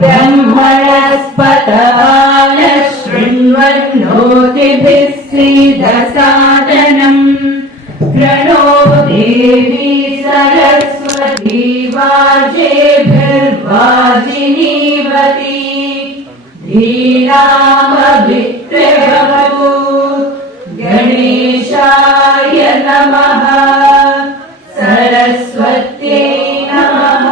ब्रह्मणस्पतः शृण्वन्नोतिभिः सीदसादनम् प्रणो देवी सरस्वती वाजेभिर्वाजिनीवती धीनामभित्रयवतु गणेशाय नमः सरस्वत्यै नमः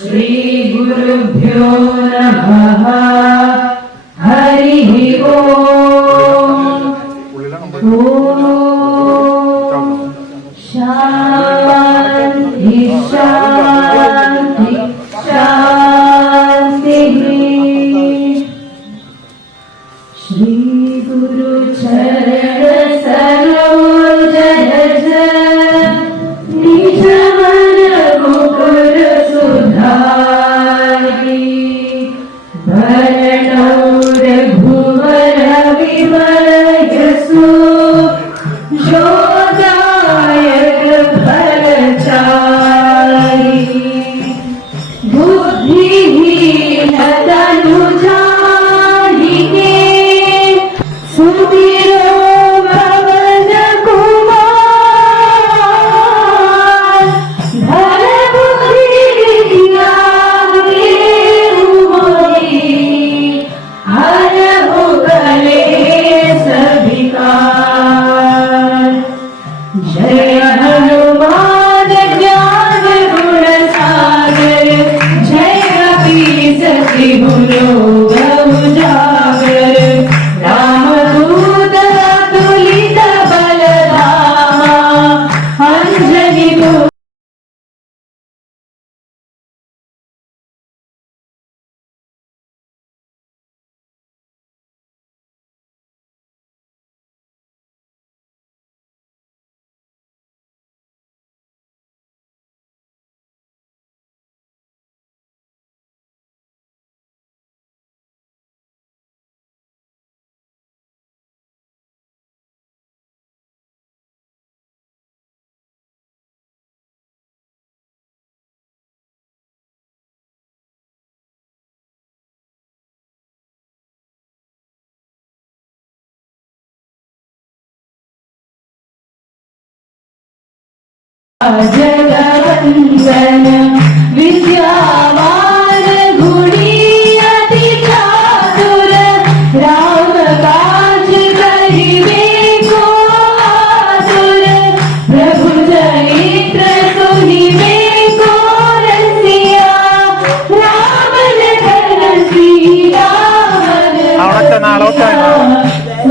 श्रीगुरुभ्यो नमः हरिः ओम् शान्ति शान्ति शान्तिः श्री गुरु चरण सरोज रज निज मन मुकुर सुधारी भरणौ रघुवर विमल यशो जोदायक फलचारी बुद्धिहीन तनु जानिके सुमिरो भवन कुमार धर बुद्धि ज्ञान देहु मोहि हरहु कलेश विकार जय हनुमान ज्ञान गुण सागर जय कपीस तिहु लोक उजागर रामदूत अतुलित बल धामा अंजनी जगवंदन विद्यावान गुणी अति चातुर राम काज करिबे को आतुर प्रभु चरित्र सुनिबे को रसिया राम लखन सीता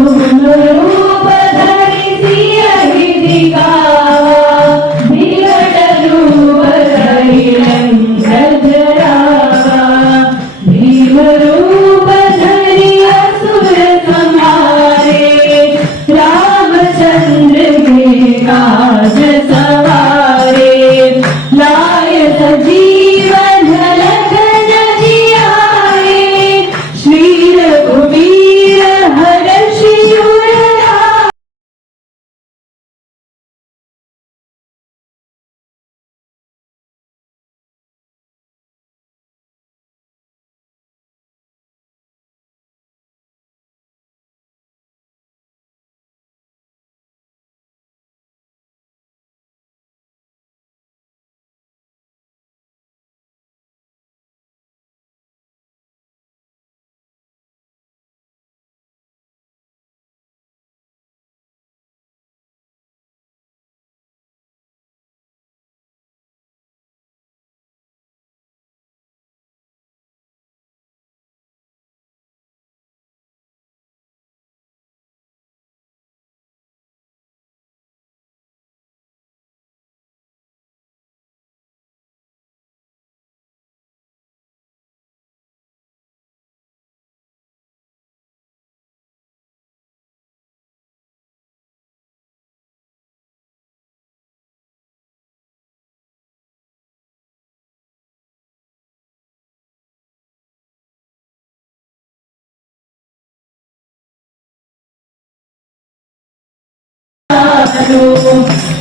रूप धरि सियहि दिखावा भीमरूप धरि असुर संहारे रामचंद्र के काज सवारे लाय सजीवन लखन जियाए श्री रघुवीर हर्षि उर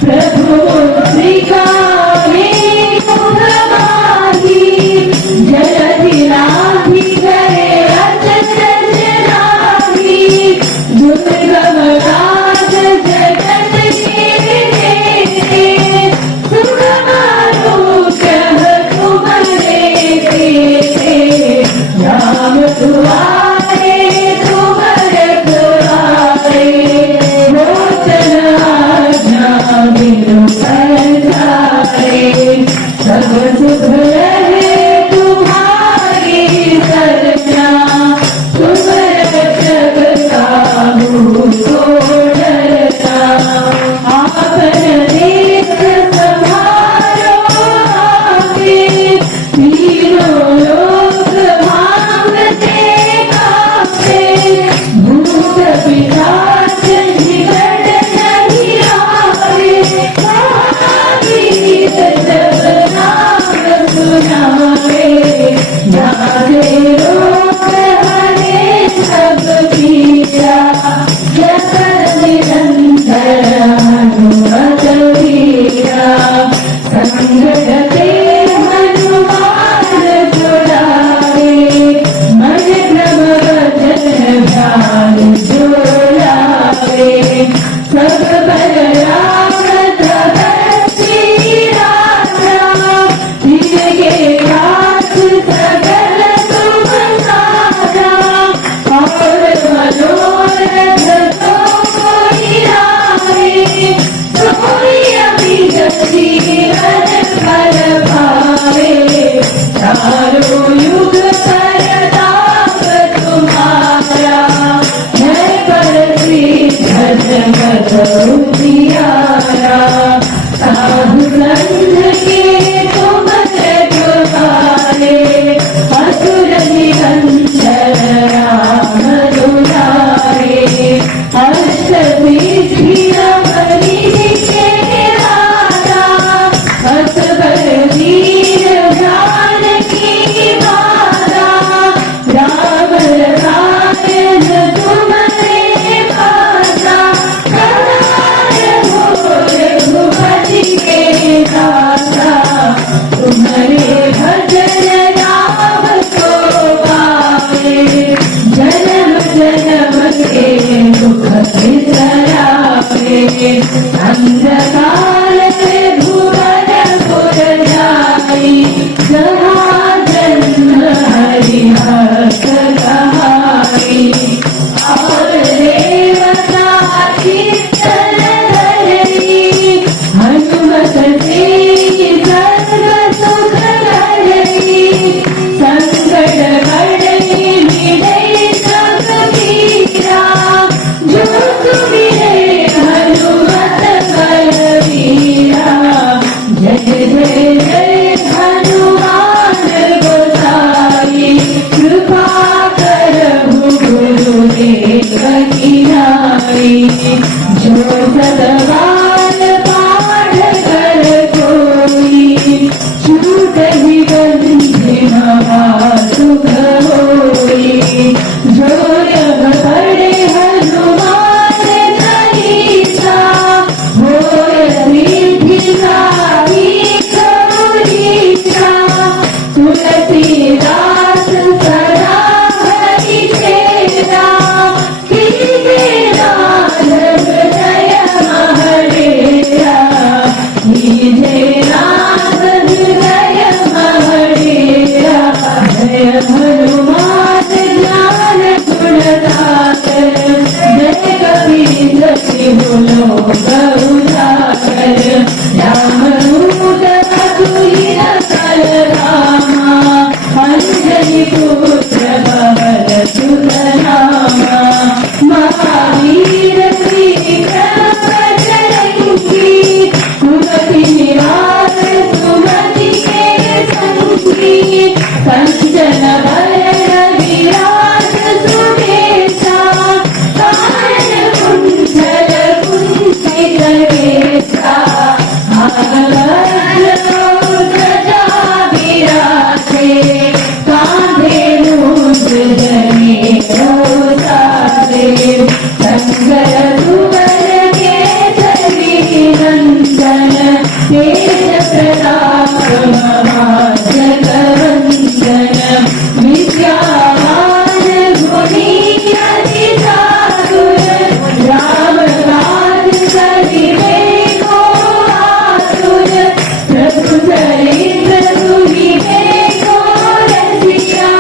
प्रभु श्री जागे रोग हरे सब पीरा जगत निरंतर हनुमत वीरा संकट ते हनुमान छुड़ावे मन क्रम वचन ध्यान जो लावे सब पर राम तपस्वी राजा जिनके हाथ सकल तुम साजा और मनोरथ तो कोई लावे सोई अमित जीवन फल पावे चारों युग परताप तुम्हारा है परसी जगत उजियारा साधु संत के तुम रखवारे असुर निरंतर राम दुलारे अष्ट सिद्धि अमरी के दाता असबर वीर जानकी माता राम रसायन तुम्हारे पासा करार भोर भुपति के दाता तुम्हारे भजन राम को पावे जन्म जन्म के दुख बिसरावे अंधकार से भुवन पुर जाई जहाँ जन्म हरि हर्ष कहाई और देवता कीर्तन धरई हनुमत से सर्व सुख करई संकट हरई मिटई सब पीरा जो सुमिरे हनुमत बलवीरा जय जय जय हनुमान गोसाई कृपा करहु गुरुदेव की नाई जो सतबार पाठ कर कोई छूटहि बंधि महा सुख होई जो यह पढ़े हनुमान चालीसा होय सिद्धि साई गौरीसा तुलसीदास सदा हरि चेरा कीजे नाथ हृदय महडेरा कीजे नाथ हृदय महडेरा जय हनुमान ज्ञान गुण सागर जय कबीर सिंह लोक उजागर राम दूत अतुलित बल धामा अंजनी पुत्र पवन सुत नामा महावीर विक्रम बजरंगी कुमति निवार सुमति के संगी कंचन वरण विराज सुबेसा कानन कुंडल कुंचित केसा ध्वजा विराजे कांधे मूंज जनेऊ साजे शंकर सुवन केसरी नंदन तेज प्रताप महाजगवंदन विद्यावान गुणी अति चातुर राम काज करिबे को आतुर प्रभु चरित्र सुनिबे को रसिया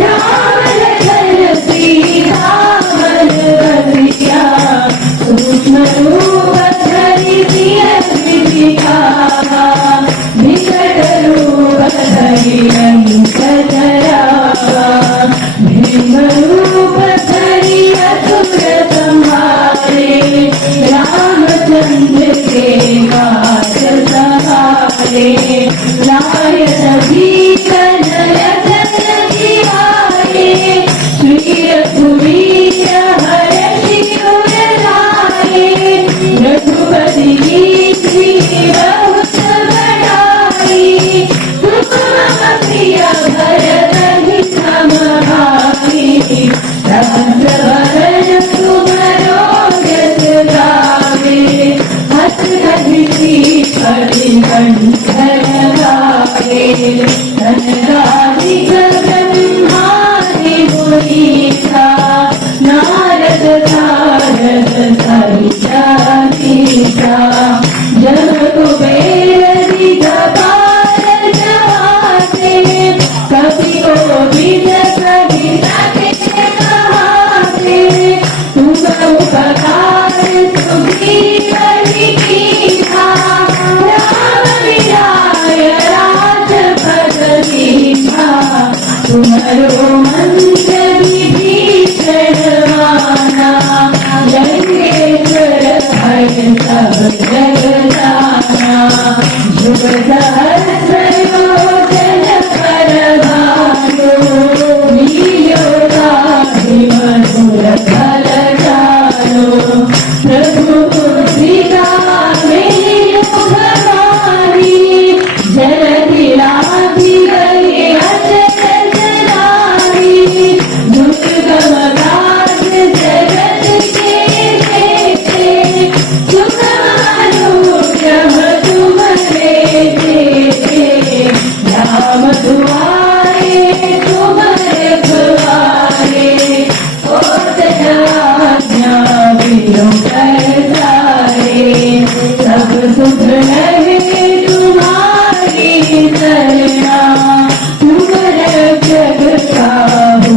राम लखन सीता मन बसिया सूक्ष्म रूप धरि सिय दिखावा विकट रूप धरि लंक जरावा भीम रूप धरि असुर संहारे रामचंद्र के काज सहारे लाय सजीवन लखन जियारे श्री रघुवीर हर्षि उर लाए रघुपति की बहुत बड़ाई तुम प्रिय भरत करो मंत्र विभीषणवाना लंकेश्वर भय सब जग जाना जुग सहस्र योजन पर भानु मधुर फल जानो प्रभु मुद्रिका मेरी भवानी जलधि लाधि गए अचल जलानी दुर्गम राज जगत के देते सुखानुग्रह तुम्हारे देते राम दुआरे तुम्हारे दुआरे सब सुख रहे तुम्हारी शरणा तुम जग काहू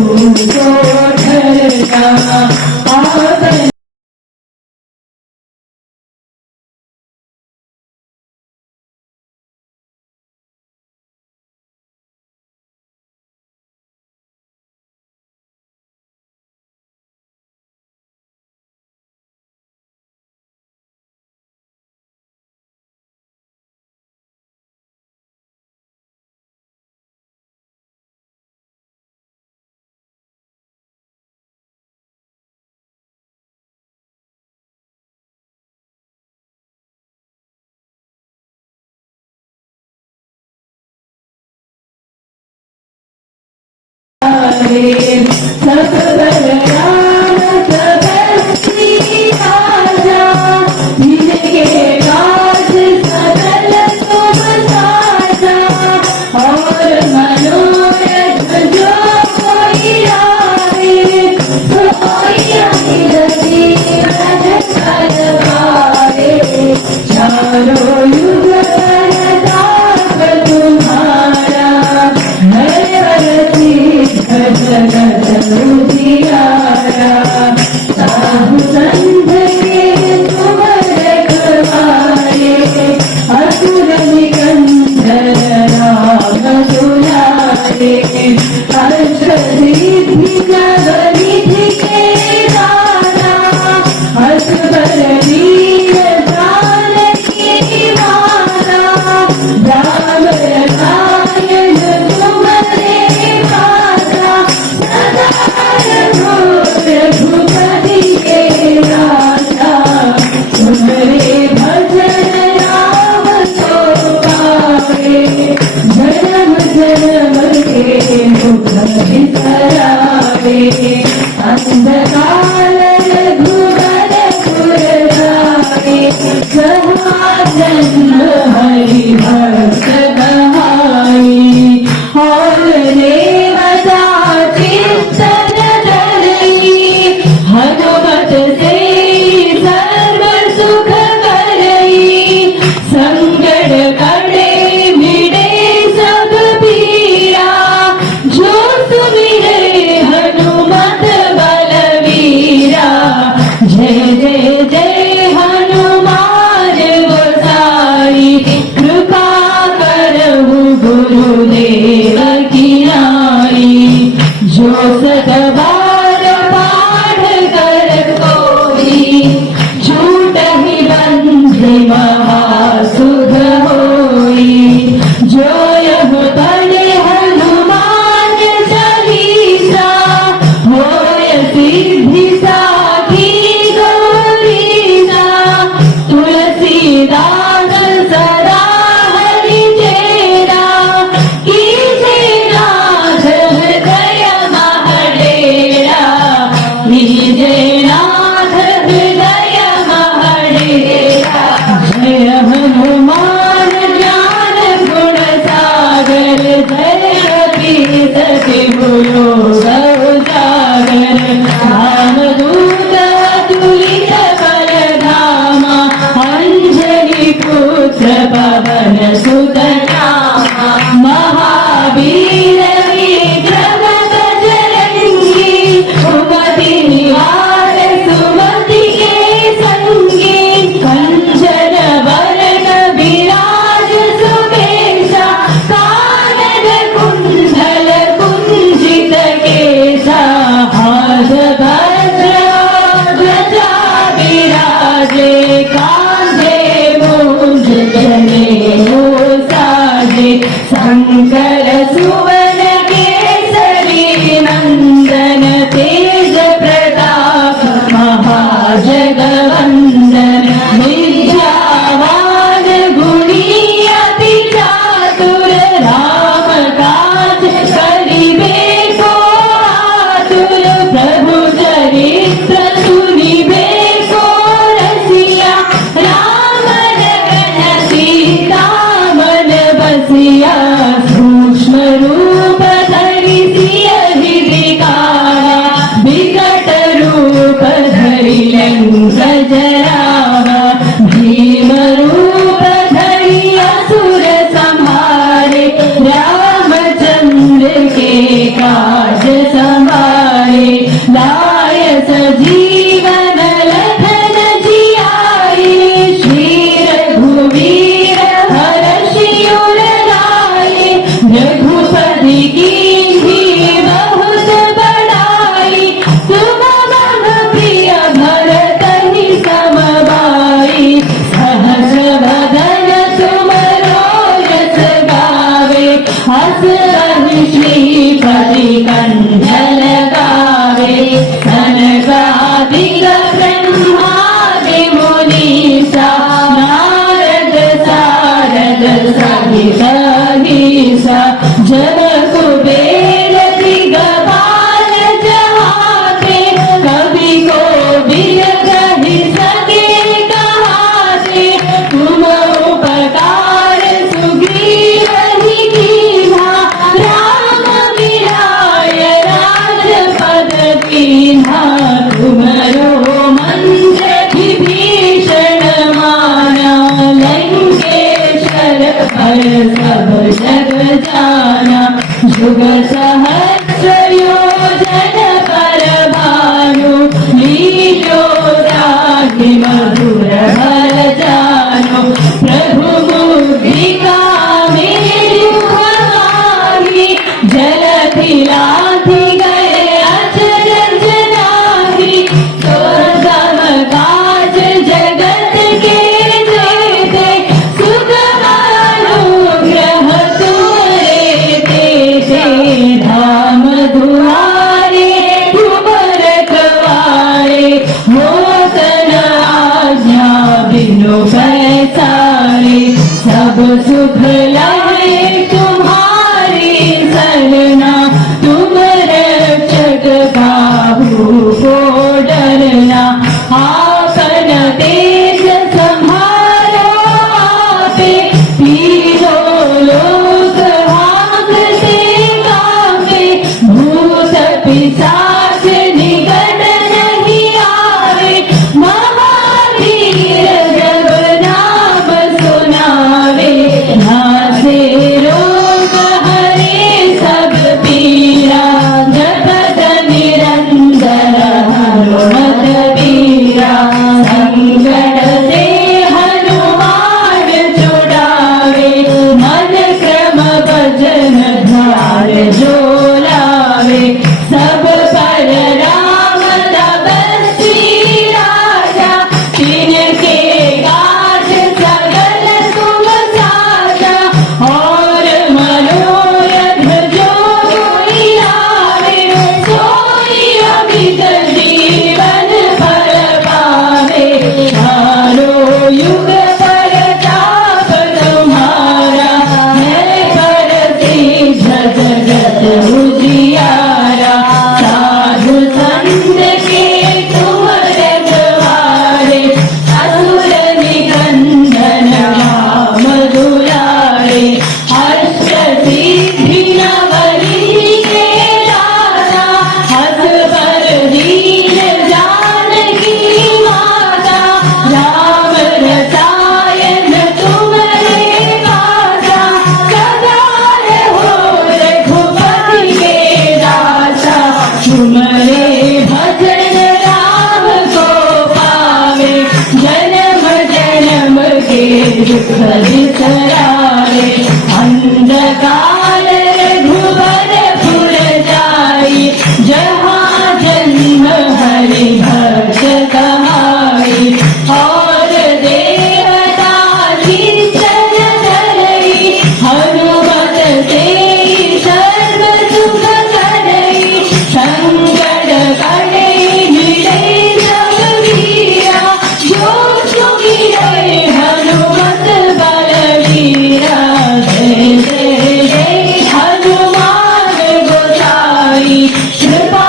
को डरना सब बलराम सब श्री राजा जिनके काज सकल तुम साजा और मनोरथ जो कोई लाए सोई रति रज फल पाए चारों युग प्रताप तुम्हारा जगत उजियारा साधु संत के तुम रखवारे असुर निकंदन राम दुलारे अष्ट सिद्धि नवनिधि के दाता असबर वीर जानकी माता राम रसायन तुम्हारे रघुपति के राजा तुम्हारे भजन राम सो पावे जन्म जन्म के दुख बिसरावे अंधकाल रघुवर पुर जावे जहाँ जन्म हरि भक्त कहाई और देवता चिंतन हनुमत से सर्व सुख करई संकट कटे मिटे सब पीरा जो सुमिरे हनुमत बलवीरा जय जय जय हनुमान गोसाई कृपा करहु गुरुदेव की नाई जो सतबार पाठ कर कोई झूठ ही बंधि महासुख होई जो यह पढ़े हनुमान चालीसा होय सिद्धि साखी गौरीसा तुलसीदास सदा हरि चेरा कीजे नाथ हृदय महडेरा कीजे नाथ हृदय महडेरा जय हनुमान ज्ञान गुण सागर जय कपी सति भूलो सब सागर राम दूत अतुलित बल धामा अंजलि पुत्र पवन सुत नामा महावीर विक्रम बजरंगी सुमति निवार सुमति के संगी कंचन वरण विराज सुकेशा कानन कुंडल कुंजित युग सहस्र योजन पर भानु लीलो राहि मधुर भर जानो प्रभु मुद्रिका मेरी हमारी जलधि लाधि गए अचरज नाही तो सब काज जगत के देते सुगमानुग्रह तुम्हारे देते धाम दुआरे तुम रखवारे मोतन आज्ञा बिनु पैसारे सब सुख लाए तुम्हारी सरना तुम रक्षक काहू को डरना आपन देश संभालो आपे तीनों लोक हांकते कांपे भूत पिशाच निकट नहीं आवे महावीर जब नाम सुनावे नासे रोग हरे सब पीरा जपत निरंतर हनुमत वीरा संकट से हनुमान छुड़ावे मन क्रम भजन ध्यान जो लावे सब पर राम तपस्वी राजा तिनके काज सगल तुम साजा और मनोरथ जो कोई आवे सोई अमित जीवन फल पावे चारों युग पर ताप तुम्हारा है प्रसिद्ध जगत उजियारा साधु संत के तुम रखवारे असुर निकंदन राम दुलारे अष्ट सिद्धि नवनीत के दाता हस पर दीन जानकी माता राम रसायन तुम्हारे पासा सदा रहो रघुपति के दासा तुम्हारे भजन राम को पावे जन्म जन्म के दुख बिसरावे अंधकार रघुवर पुर जाई जहाँ जन्म हरि भक्त कहाई और देवता कीर्तन करई हनुमत से सर्व सुख करई संकट कटे मिले सब वीरा जो सुमिरै हनुमत बलवीरा जय जय जय हनुमान गोसाई कृपा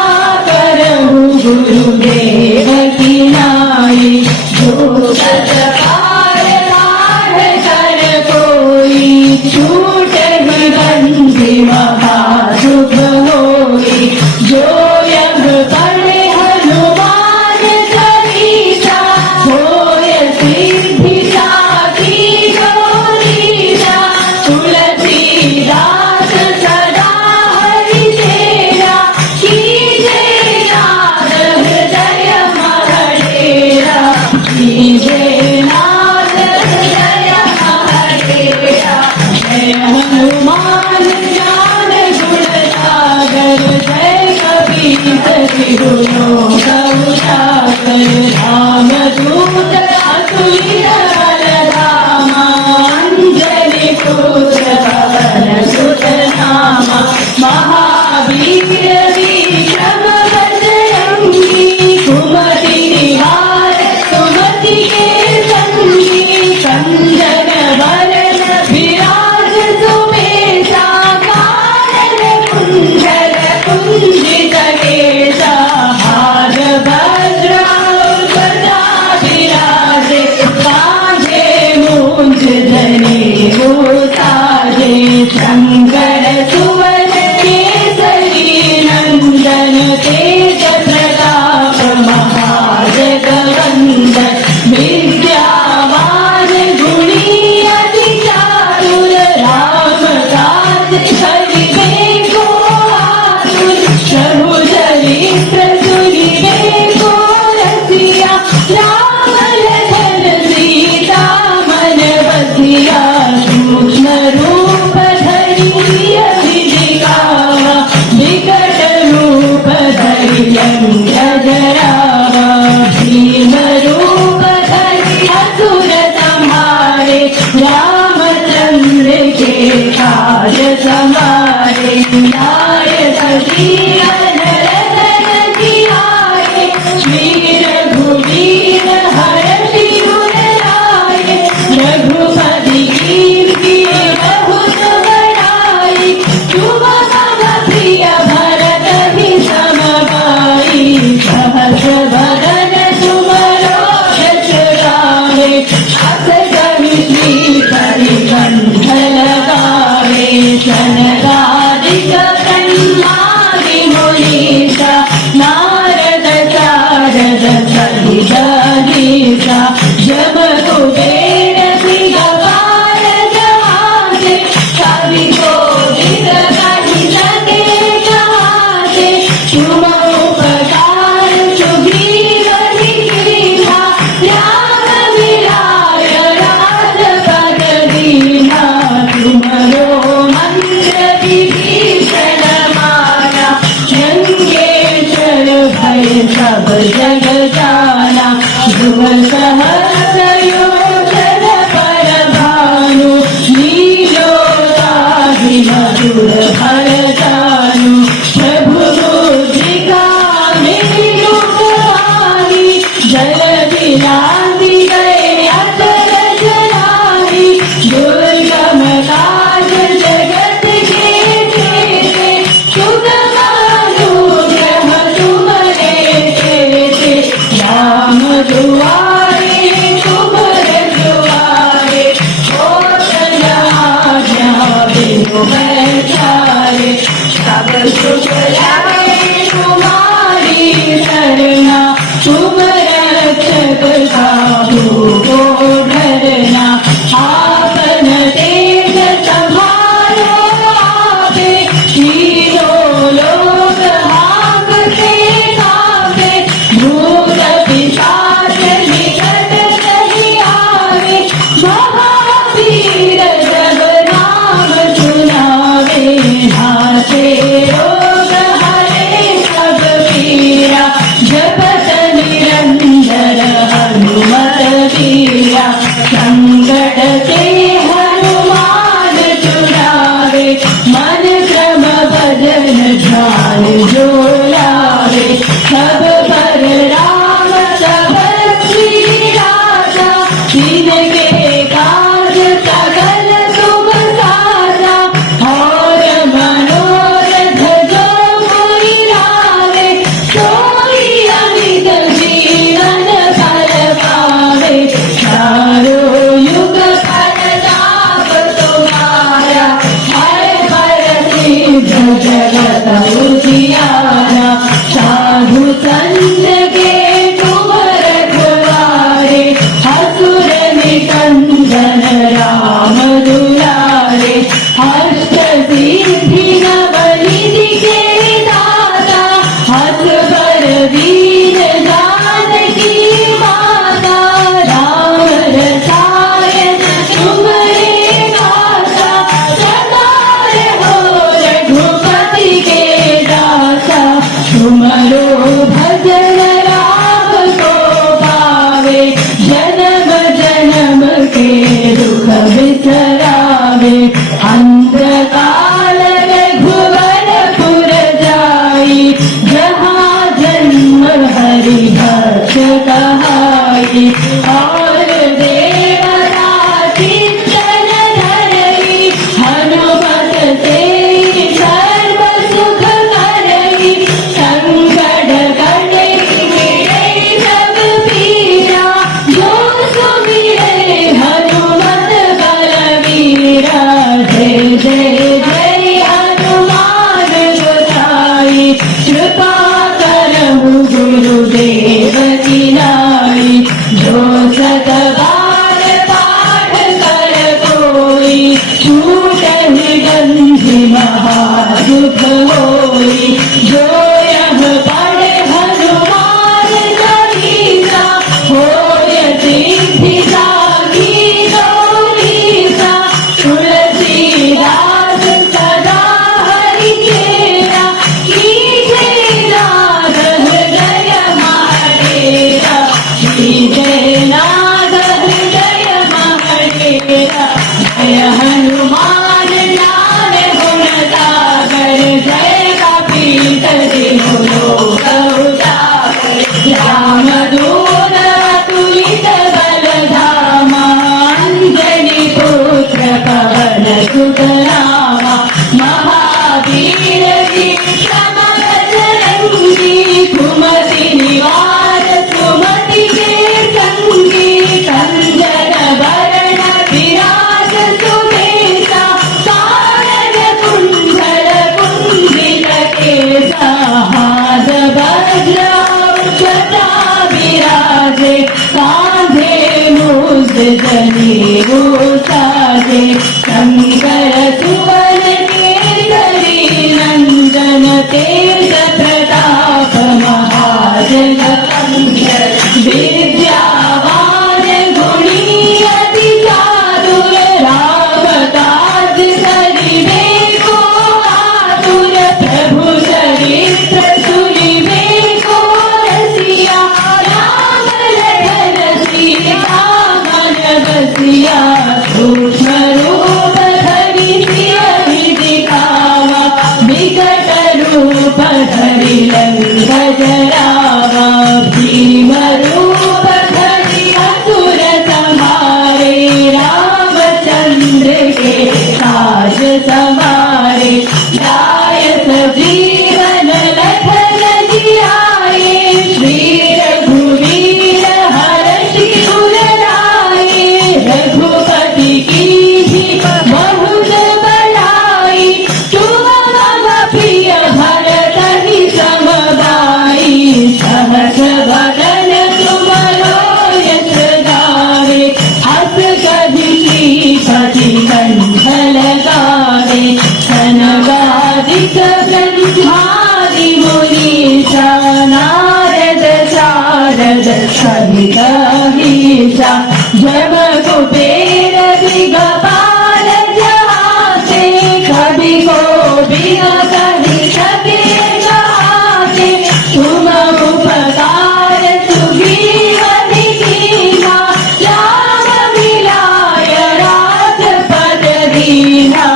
करहु गुरुदेव की नाई जो सत पार पाठ कर कोई छूट ही बंदी महा शुभ होई जो यज्ञ पढ़े हनुमान चालीसा होय सिद्धि साखी गौरीसा तुलसीदास सदा हरि सेवा कीजे नाथ हृदय महडेरा कीजे नाथ हृदय महडेरा जय हनुमान ज्ञान गुण सागर जय कबीर तिहु लोक उजागर राम दूत अतुलित बल धामा अंजनी पुत्र पवन सुत नामा महावीर विक्रम बजरंगी कुमति निहार सुमति के संगी कंचन वरण विराज सुमेधा कानन कुंडल कुंजित केसा हार भद्रा ध्वजा जीवन रतन की आए, श्री रघुवीर हरषि गुण गाए, रघुपति कीर्ति बहुत बढ़ाई, तुम मम प्रिय भरत ही सम भाई, सहस बदन तुमरो यश गावे, अस कवि श्रीहरि कंठ लगावे, सनकादिक ब्रह्मादि मुनीसा, नारद शारद सहित अहिसा, जम कुबेर दिगपाल जहाते, कवि कोविद कहि सके कहाते, तुम उपकार सुग्रीव ही कीन्हा, राम मिलाय राजपद दीन्हा, तुमरो मंत्र विभीषण माना, लंकेश्वर भय सब जग जाना, ध्रुव सहस्र योजन पर भानु, लीलोताहि मधुर फल जानु, प्रभु मुद्रिका मेरु कुमारी, जलधि लांघि गए अचरज नाहि, दुर्गम काज जगत के जेते, सुगम अनुग्रह तुम्हरे तेते, राम दुआरे तुम रखवारे, होत न आज्ञा बिनु पैसारे, सब सुख लाए तुम्हारी सरना, तुम रक्षक काहू को डरना, आपन तेज संभालो आपे, तीनों लोक हांकते कांपे, भूत पिशाच निकट नहीं आवे, महावीर जब नाम सुनावे, नासे रोग हरे सब पीरा, जपत निरंतर हनुमत वीरा, संकट ते हनुमान छुड़ावे, मन क्रम भजन ध्यान जो लावे, सब पर राम तपस्वी राजा, जिनके काज सकल तुम साजा, और मनोरथ जो कोई लावे, सोई अमित जीवन फल पावे, चारों युग फल लाभ तुम्हारा, है प्रसिद्ध जगत उजियारा, साधु संत के तुम रखवारे, असुर निकंदन राम दुलारे, अष्ट सिद्धि नवनिधि के दाता, हस पर वीर जानकी माता, राम रसायन तुम्हारे गाथा, सदा रहो रघुपति के दासा, तुमरो भजन राम को पावे, जन्म जन्म के दुख बिसरावे, अंधकाल रघुवर पुर जाई, जहाँ जन्म हरि भक्त कहाई, और देवता चित्तन धरई, हनुमत से सर्व सुख करई, संकट कटे मिटे सब पीरा, जो सुमिरे हनुमत बलवीरा, जय जय जय हनुमान गोसाई, कृपा करहु गुरुदेव की नाई, जो सत बार पाठ कर कोई, छूटहि गंधि महादुख होई, जो यह पढ़े हनुमान चालीसा, होय सिद्धि साखी गौरीसा, तुलसीदास सदा हरि चेरा, कीजे नाथ हृदय महाडेरा, कीजे नाथ हृदय महाडेरा, जय हनुमान ज्ञान गुण सागर, जय कपि श्रम बजरंगी कुमति निवार सुमति के संगी कंजन वरण विराज सुबेसा कानन कुंडल कुंडिल केसा हाथ वज्र उच्चता विराजे कांधे मूस जनेऊ साजे शंकर सुवन केसरी नंदन तेज प्रताप महाजगवंदन विद्यावान गुणी अति चातुर राम काज करिबे को आतुर प्रभु चरित्र सुनिबे को रसिया राम लखन सीता मन बसिया सूक्ष्म रूप धरि सियहि दिखावा विकट रूप धरि लंक जरावा भीम रूप धरि असुर संहारे रामचंद्र के काज सवारे लाय सजीवन लखन जियाए श्री रघुवीर हर्षि उर लाए रघुपति की बहुत बड़ाई तुम मम प्रिय भरतहि सम भाई सहस वदन तुम यश गावे हस कहि श्रीपति कंठ लगावे सनगादिक ब्रह्मादि मुनीसा नारद सारद सहित ईसा जब कुबेर दिगपाल जहासे कवि को बिन कहि सके जासे तुम उपकार सुग्रीवहि कीन्हा राम मिलाय राजपद दीन्हा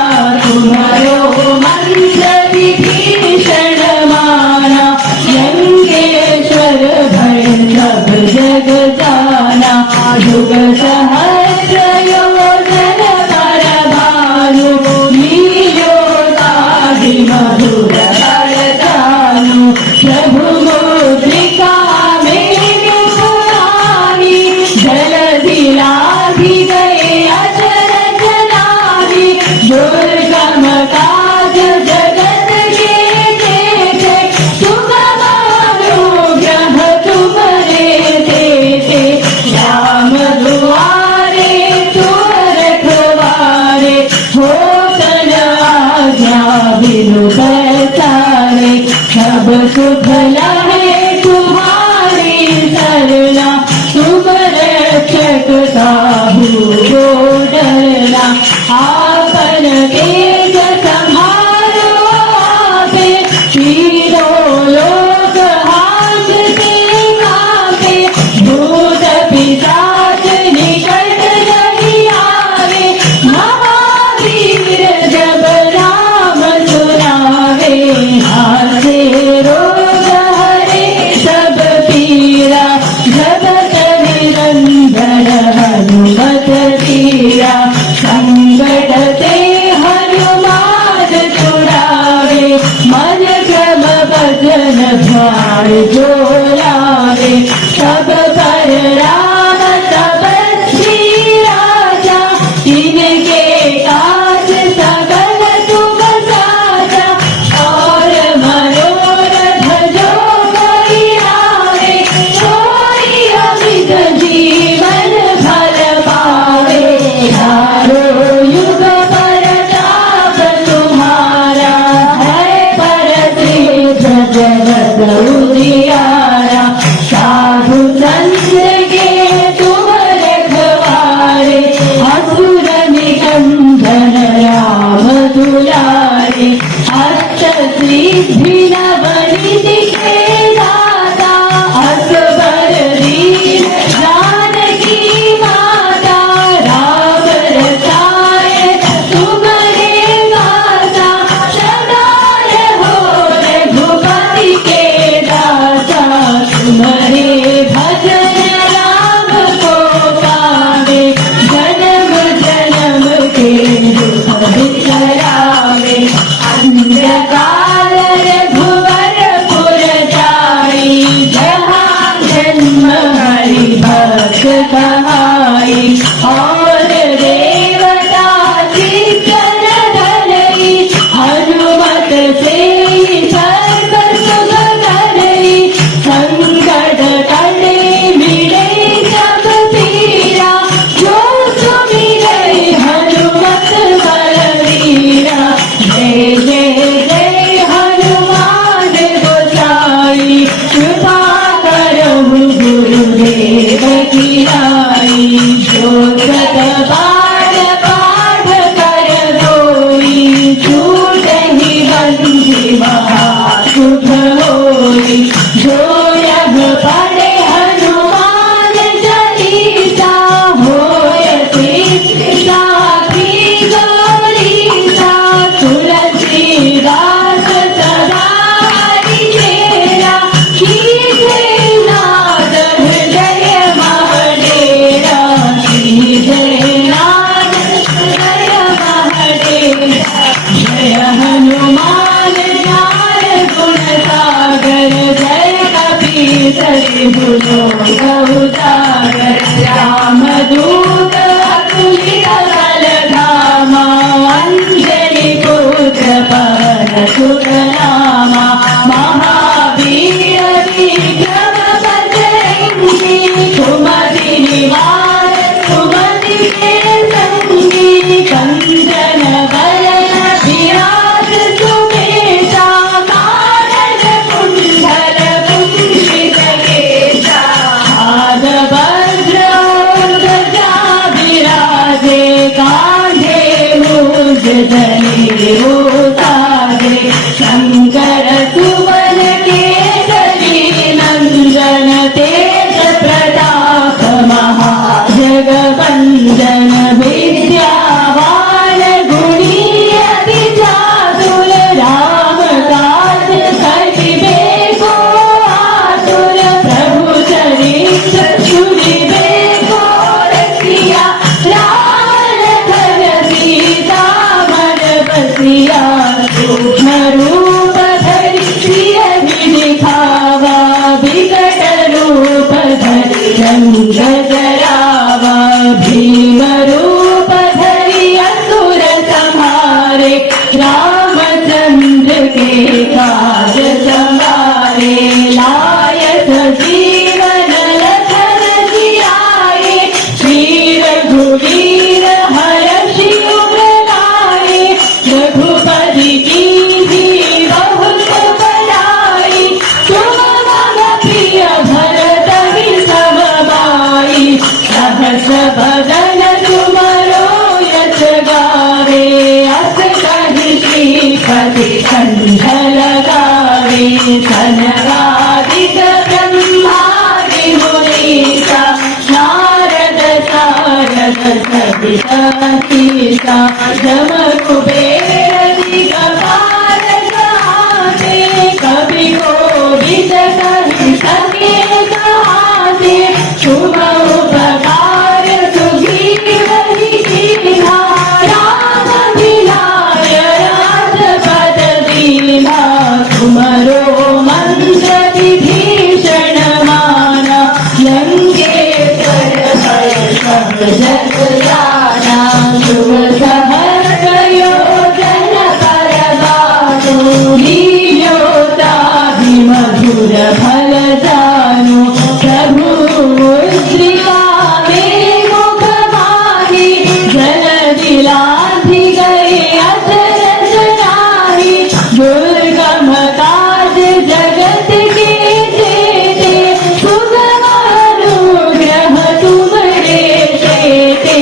तुम्हरो मंत्र विभीषण माना लंकेश्वर भय सब जग जाना जुग सहस्र योजन पर भानु लील्यो दाहि मधुर बरदानु प्रभु मुद्रिका मेघ पुरारी जलधि लाधि गए अचर जलाधि दुर्गम काज जगत के जेते तुम अनुग्रह तुम्हारे देते राम दुआरे तुम रखवारे हो तन आज्ञा बिनु पैसारे सब सुख लहे तुम्हारी सरना तुम रक्षक साहू को डरना आपन तेज संहारो आपे तीनों लोक हांकते कांपे भूत पिशाच निकट नहीं आवे महावीर जब नाम सुनावे हासे रोग हरे सब पीरा जगत निरंजन हनुमत तीरा संकट ते हनुमान छुड़ावे मन क्रम भजन ध्यान जो लावे सब पर राम तपस्वी राजा तिनके काज सकल तुम साजा और मनोरथ जो कोई आवे सोई अमित जीवन फल पावे चारों युग परताप तुम्हारा है परसिद्ध जगत उजियारा साधु संत के तुम रखवारे असुर निकंदन राम दुलारे अष्ट सिद्धि नवनीत के दाता असबर दीन जानकी माता राम रसायन तुम्हारे गाता सदा रहो रघुपति के दाता तुम्हारे भजन राम को पावे जन्म जन्म के दुख बिसरावे अंधकार उजागर रामदूत अतुलित बलधामा अंजनी पुत्र पवन सुत नामा महावीर विक्रम बजरंगी सुमति निवार सुमति के संगी कंचन बरन विराज सुबेशा कानन कुंडल कुंचित केशा हाथ वज्र ध्वजा विराजे कांधे मूंज जनेऊ साजे शंकर सुवन केसरी नंदन तेज प्रताप महाजगवंदन विद्यावान गुणी अति चातुर राम काज करिबे को आतुर प्रभु चरित्र सुनिबे को रसिया राम लखन सीता मन बसिया सूक्ष्म रूप धरि सिय दिखावा विकट रूप धरि रंग जरावा भीम रूप धरि असुर संहारे रामचंद्र के काज संवारे लाय सजीवन लखन जियाए श्री रघुवीर हर्षि उर लाए रघुपति कीन्ही बहुत बड़ाई तुम मम प्रिय भरत सम भाई सहस बदन तुमरो यश गावे अस कहि श्रीपति कंठ लगावे सनकादिक ब्रह्मादि मुनीसा नारद सारद सहित अहिसा जम कुबेर दिगपाल गाते कवि कोविद कहि सके गाते शुभ उपकार सुग्रीव ही कीन्हा राम मिलाय राजपद दीन्हा तुमरो मंत्र विभीषण माना लंकेश्वर भय सब जग जाना शुभ सहस्र योजन पर गानो लील्योताहि मधुर फल जानो प्रभु मुद्रिका में मुख माहि जल दिलाधि गए अचरज नाही दुर्गम काज जगत के जेते सुगम अनुग्रह तुमरे तेते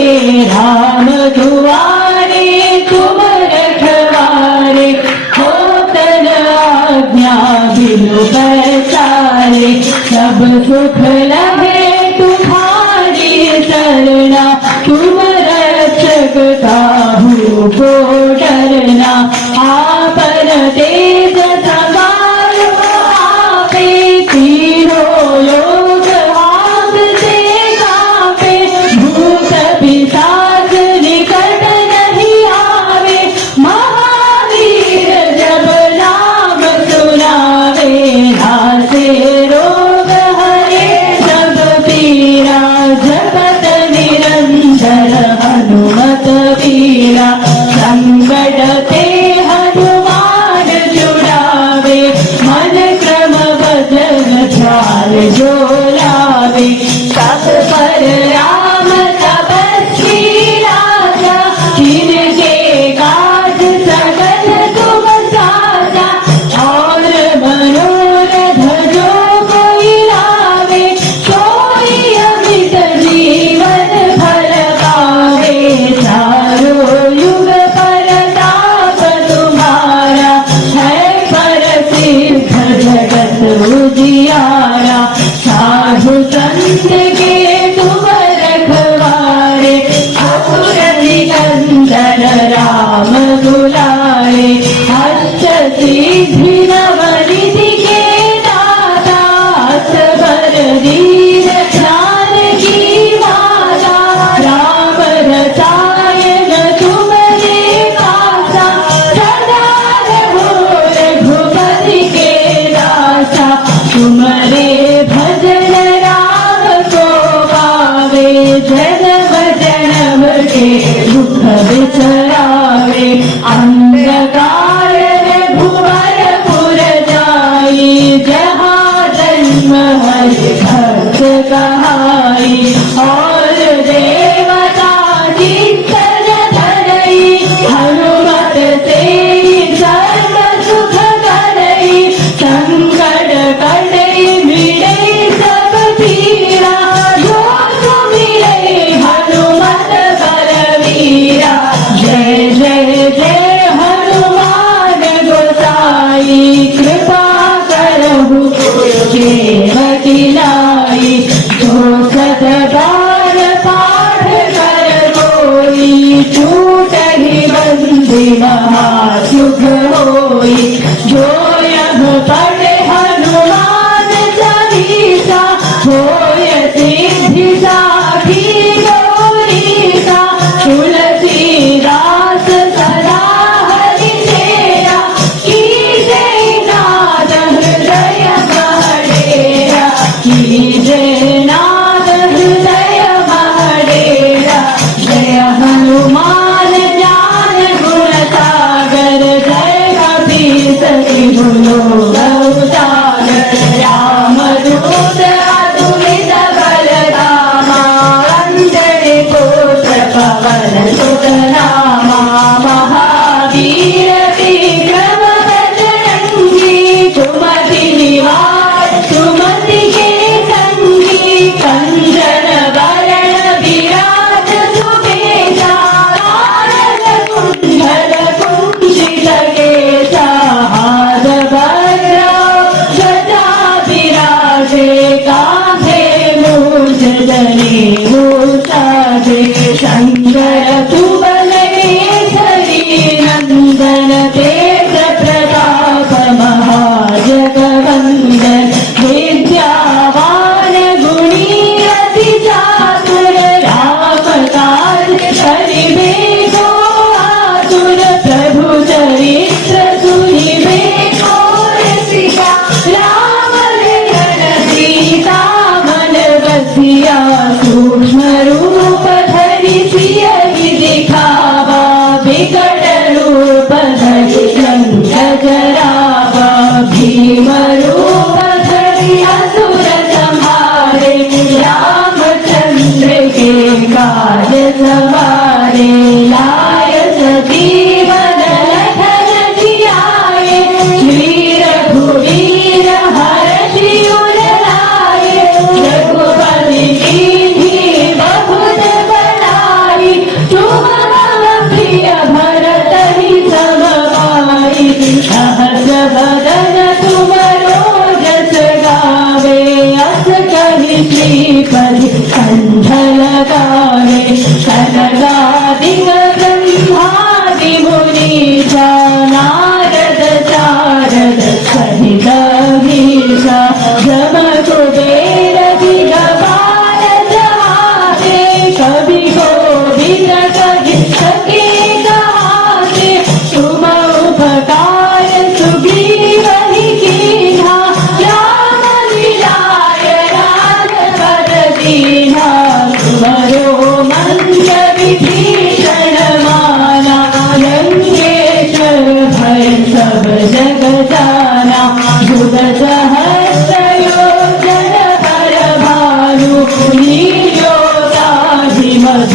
राम दुआरे तुम रखवारे होतन आज्ञा बिनु पैसारे सब सुख लगे तुम्हारी शरणा तुम रक्षक काहू को डरना आपन तेज संभालो आपे तीनों लोग हाथ से कांपे भूत पिशाच निकट नहीं आवे महावीर जब नाम सुनावे नासे रोग हरे सब पीरा जपत निरंतर हनुमत वीरा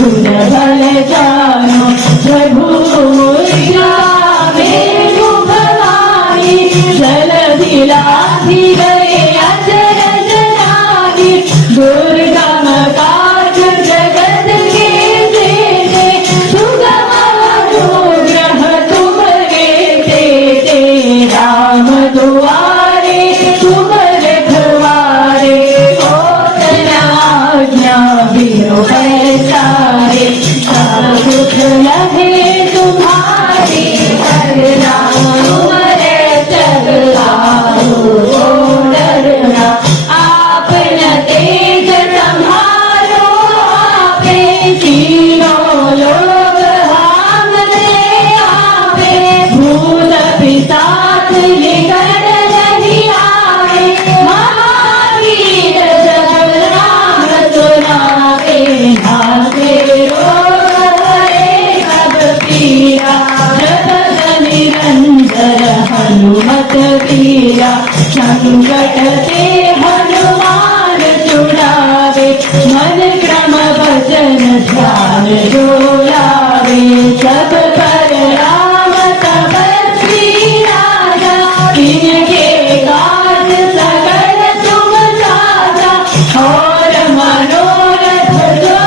धुर भल जानो प्रभु मुद्रा में मुख माही जल दिलाधी गए अचरज नाही दुर्गम काज जगत के देते सुगम अनुग्रह तुम्हारे देते राम दुआरे तुम रखवारे आज्ञा बिनु पैसारे सब दुख लहे तुम्हारी करना तुम्हारे चगलाओ डरना आप न तेज संभालो आपे तीनों लोग हमने आपे भूत पिशाच निकट नहीं आए महावीर जब नाम सुनावे नावे रोग हरे सब पीरा जगत निरंजन हनुमत वीरा संकट ते हनुमान छुड़ावे मन क्रम भजन ध्यान जो लावे सब पर राम तपस्वी राजा इनके काज सकल तुम साजा और मनोरथ जो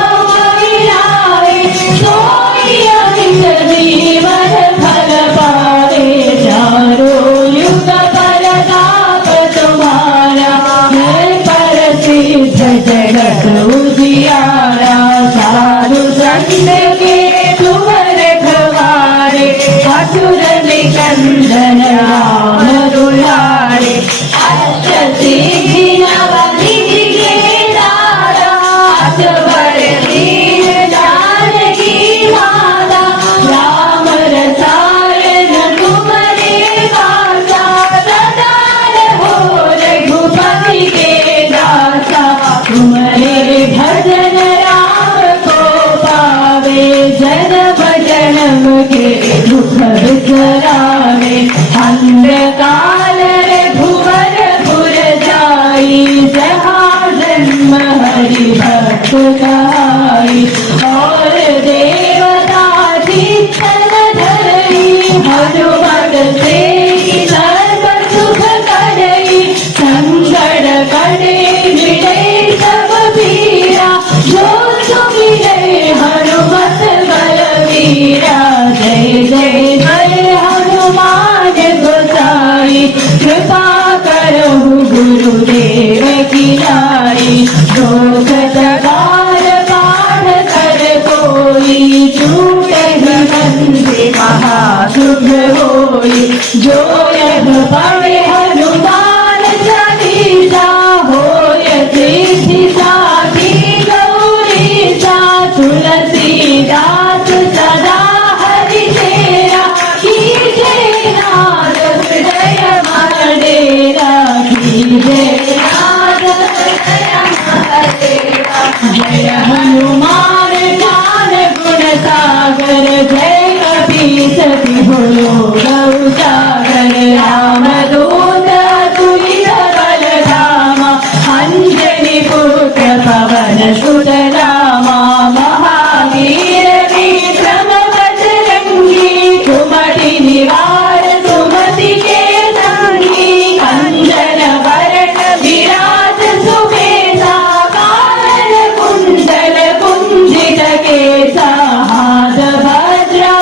मिलावे सोई अमित जीवन फल पावे चारों युग परताप तुम्हारा है प्रसिद्ध जगत उजियारा साधु संत के तुम रखवारे असुर निकंदन राम दुलारे अष्ट सिद्धि नवनिधि के दाता असवर दीन जानकी माता राम रसायन तुम्हारे वासा सदा रहो रघुपति के दासा तुम्हारे भजन राम को पावे जन्म जन्म के दुख बिसरावे अंधकाल भुवन पुर जाई जहाँ जन्म हरि भक्त गाई और देवता चित्तन धरई हनुमत से सर्व सुख करई संकट कटे मिटे सब पीरा जो सुमिरे हनुमत बलवीरा जय जय जय हनुमान गोसाई कृपा करो गुरुदेव की नाई दोष सगार पाठ कर कोई छूटे बंदे महाशुभ होई जो यह पढ़े हनुमान चालीसा होय सिद्धि साखी गौरीसा तुलसीदास सदा हरि तेरा कीजे नाद हृदय मन डेरा कीजे नाद हृदय मन डेरा जय हनुमान ज्ञान गुण सागर जय कपीस तिहुलो गौ सागर राम दूत तुलित बल धामा अंजनी पुत्र पवन सुत रामा महावीर विक्रम बजरंगी कुमति निवार सुमति के संगी कंचन वरण विराज सुबेसा कानन कुंडल कुंजित केसा हाथ वज्रा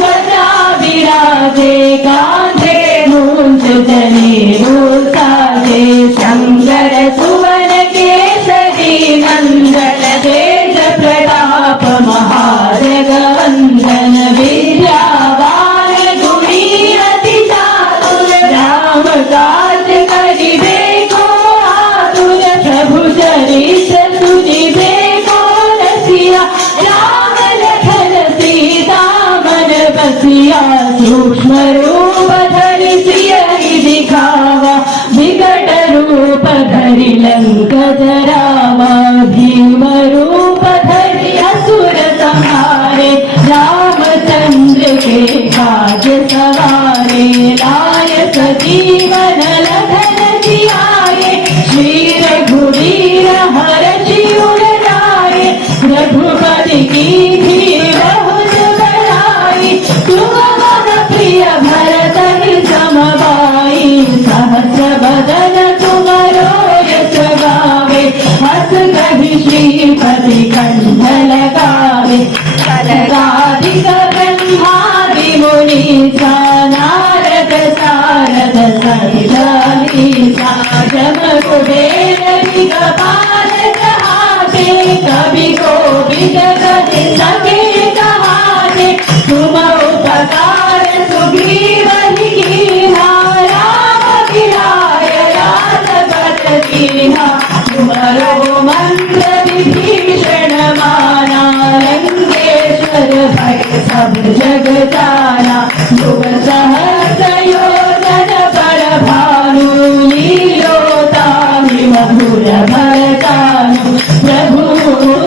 ध्वजा विराजे कांधे मूंज जनेऊ साजे शंकर सुवन केसरी नंदन तेज प्रताप महाजगवंदन विद्यावान गुणी अति चातुर राम काज करिबे को आतुर प्रभु चरित्र सुनिबे को रसिया राम लखन सीता मन बसिया सूक्ष्म रूप धरि सियहि दिखावा विकट रूप धरि लंक जरावा भीम रूप धरि असुर संहारे रामचंद्र के काज सवारे लाय सजीवन लखन जियाए श्री रघुवीर हर शिव लाए रघुपति की करो मंत्र विभीषण माना, लंकेश्वर भय सब जग जाना। युग सहस्र योजन पर भानु, लीलोताहि मधुर भरतानु। प्रभु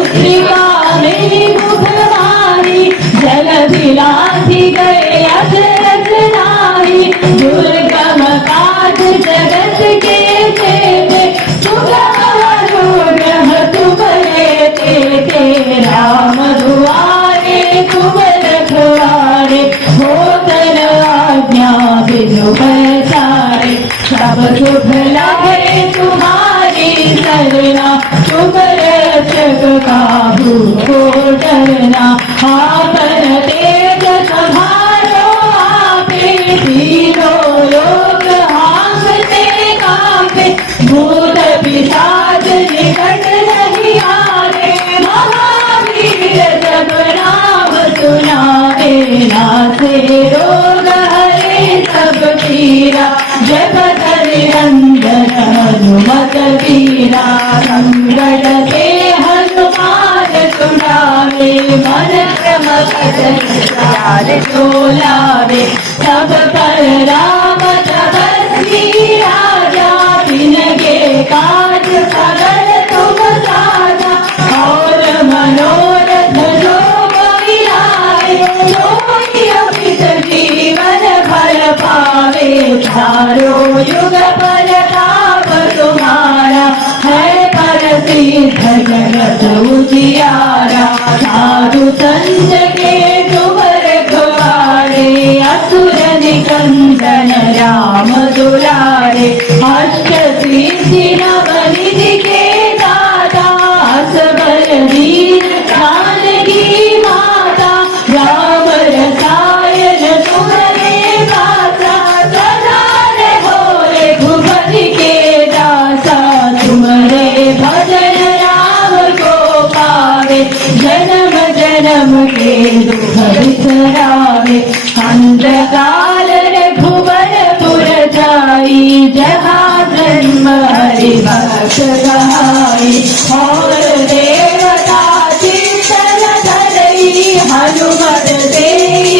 श्रीका मेरी मुख मारी, जल विलासी गए अचरज नारी। दुर्गम काज जगत के तेते, सुगम अनुग्रह तुम लेते। राम दुआरे तुम रखवारे, होतन आज्ञा बिनु पैसारे। सब शुभ लगे तुम्हारी सरना, तुम रक्षक काहू को डरना। आपन तेज संभालो आपे, तीनों लोक हाँफते कांपे। भूत पिशाच निकट नहीं आवे, महावीर जब नाम सुनावे। नासे रोग हरे सब पीरा, जगत निरंजन हनुमत वीरा। संकट से हनुमान छुड़ावे, मन क्रम वचन चोलावे। सब पर राम तपस्वी राजा, तिनके काज सगल तुम साजा। और मनोरथ जो कोई लाए, सोई अमित जीवन फल पावे। चारों युग पर ताप तुम्हारा, है प्रसिद्ध जगत उजियारा। साधु संत के तुम रखवारे, असुर निकंदन राम दुलारे। अष्ट सिद्धि नवनिधि के दाता, असबर दीन जानकी माता। राम रसायन तुम्हारे पासा, सदा रहो रघुपति के दासा। तुम्हारे भजन राम को पावे, जन्म जन्म के दुख बिसरावे। अंधकाल रघुबर पुर जाई, जहाँ जन्म हरि भक्त कहाई। और देवता चिंतन धरई, हनुमत से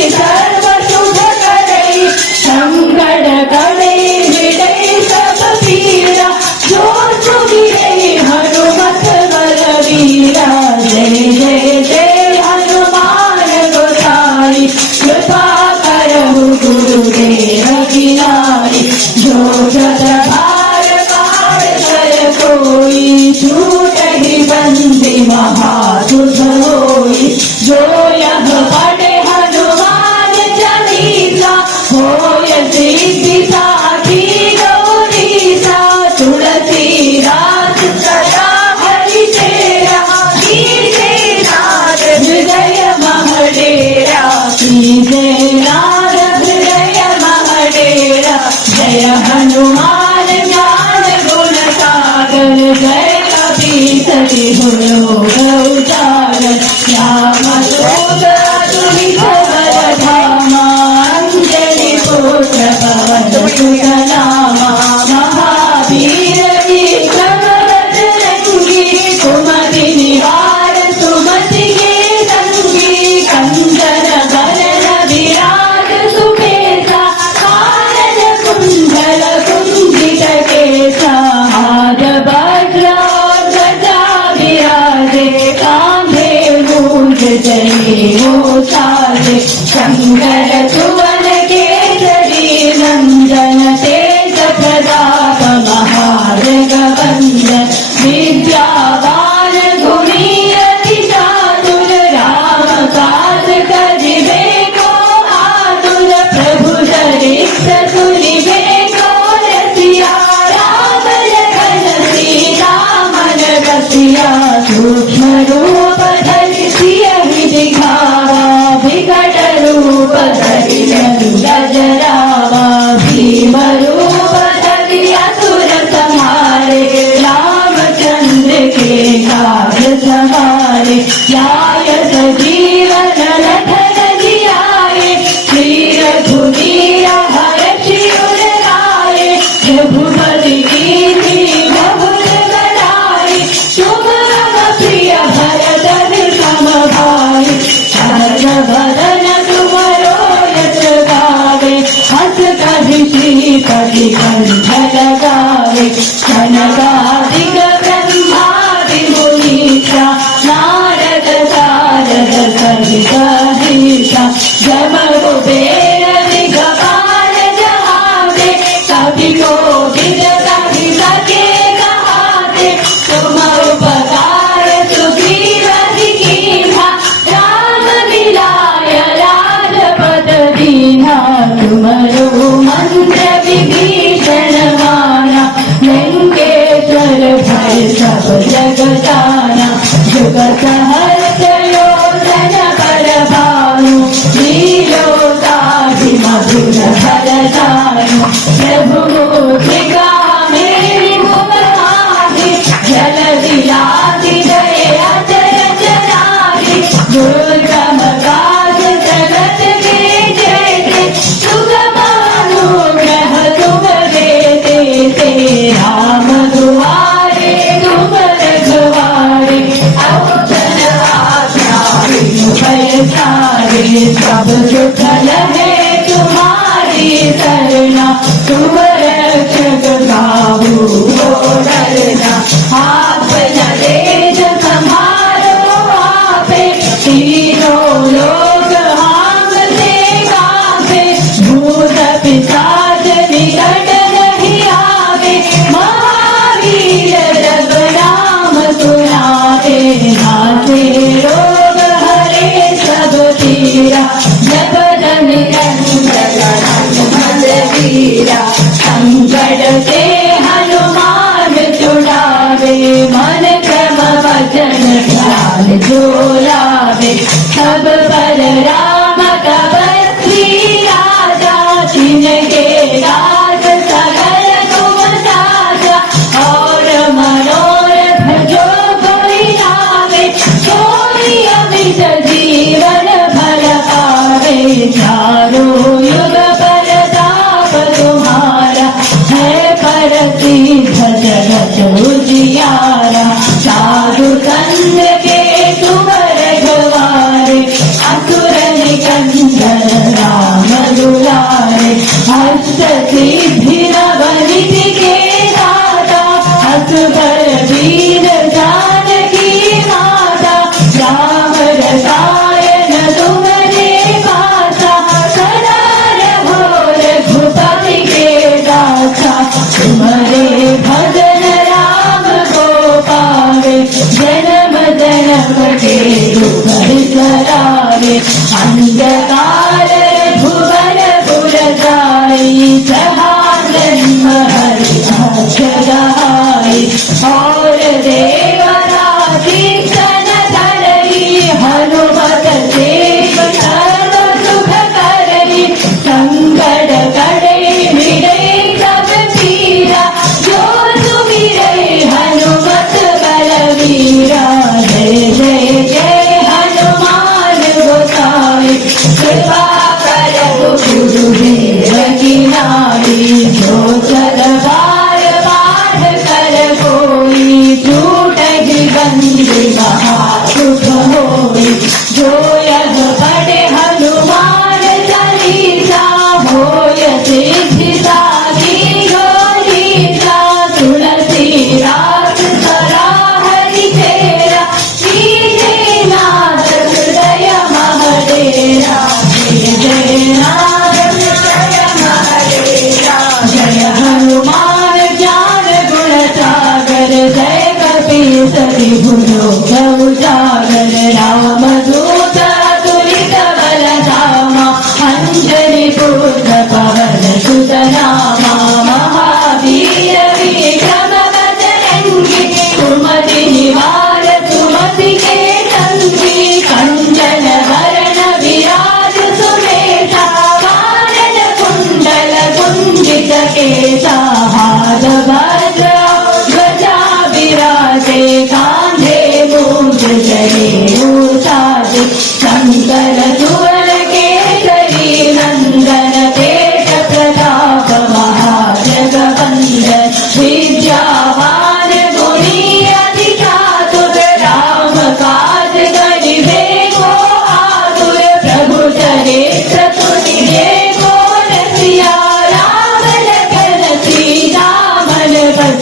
सर्व शुभ करई। संकट कटे मिटई सब पीरा, जो सुमिरै हनुमत बलवीरा। जय जय जय हनुमान गोसाई, कृपा करहु गुरुदेव की नाई। जो जग भार पार कर कोई, छूटहि बंदी महासुख होई। जो यह पढ़े हनुमान चालीसा, होय सिद्धि साखी गौरीसा। तुलसीदास सदा हरि चेरा, कीजे नाद हृदय मह डेरा। कीजे नाद हृदय मह डेरा। जय हनुमान ज्ञान गुण सागर, जय कपीसति लोक उजागर। राम दूत अतुलित बल धामा, अंजनी पुत्र पवन सुत नामा। महावीर विक्रम बजरंगी, कुमति निवार सुमति के संगी। कंचन बरन विराज सुबेसा, कानन कुंडल कुंजित केसा। हाथ वज्र और ध्वजा विराजे, कांधे मूंज जनेऊ साजे। शंकर सुवन केसरी नंदन, तेज प्रताप महाजगवंदन। विद्यावान गुणी अति चातुर, राम काज करिबे को आतुर। प्रभु चरित्र सुनिबे को रसिया, राम लखन सीता मन बसिया। सूक्ष्म रूप धरि सियहि दिखावा, विकट रूप धरि गजरावा। भीम रूप धरि असुर संहारे, रामचंद्र के काज सवारे। लाय सजीवन लखन जियाए, श्री रघुवीर हर्षि उर लाए। रघुपति कीन्ही बहुत बड़ाई, कंठ लगावे सनकादिक ब्रह्मादि मुनीषा नारद सारद सहित ईशा जम कुबेर दिगपाल जहाते कभी कोविद कभी सके कहाते तुम उपकार सुग्रीव ही कीन्हा राम मिलाय राजपद दीन्हा तुमरो मंत्र विभीषण माना लंकेश्वर भय सब जग जाना जुग सहस्र योजन पर भानु लीलोताहि मधुर भर जानु प्रभु मुद्रिका मेरी मुखमाहि जल दिलाति गए अचर चराहि दुर्गम काज जगत के जेते सुगम अनुग्रह तुम देते राम दुआरे तुम रखवारे अवचन आज्ञा बिनु भय सारे सब सुख लहे तुम्हारी सरना तुम रक्षक काहू को डरना आपन देश संभालो आपे तीनों लोग हांगते कांपे भूत पिशाच निकट नहीं आवे महावीर जब नाम सुनावे नाथे रोग हरे सब पीरा जब जन वीरा संकट से हनुमान छुड़ावे मन क्रम वचन ध्यान जो लावे सब पर राम तपस्वी राजा जिनके दास सगल तुम साजा और मनोरथ जो कोई लावे सोई अमित जीवन भर पावे चारों युग परताप तुम्हारा है परसिद्ध जगत उजियारा साधु संत के तुम रखवारे असुर निकंदन राम दुलारे अष्ट सिद्धि नवनिधि के दाता असुर वीर जानकी माता राम रसायन तुमरे पासा सदा रहो रघुपति के दासा तुम्हारे भजन राम को पावे जन्म जन्म के दुख सरावे अंधकार भुवन पुर जाई जहाँ जन्म हरि गाई और देवराजी सन धरई हनुमत से सर्व सुख करई संकट करे मिटे सब पीरा जो सुमिरे हनुमत बलवीरा जय जय जय हनुमान गोसाई कृपा करहु गुरुदेव की नाई जो सदबार पाठ कर कोई छूटहि बंदी महासुख होई जो यह पढ़े हनुमान चालीसा होय सिद्धि साखी गौरीसा तुलसीदास सदा हरि चेरा कीजे नाथ हृदय महडेरा जय नाथ हृदय महडेरा जय हनुमान ज्ञान गुण सागर जय कपीसति भुजो उजागर राम दूत तुलित बल धामा अंजनी पुत्र पवन सुत नामा महावीर विक्रम बजरंगी कुमति निवार सुमति के संगी कंचन वरण विराज सुमेधा कानन कुंडल कुंजित केसा हाथ भद्र ध्वजा विराजे कांधे मूंज जने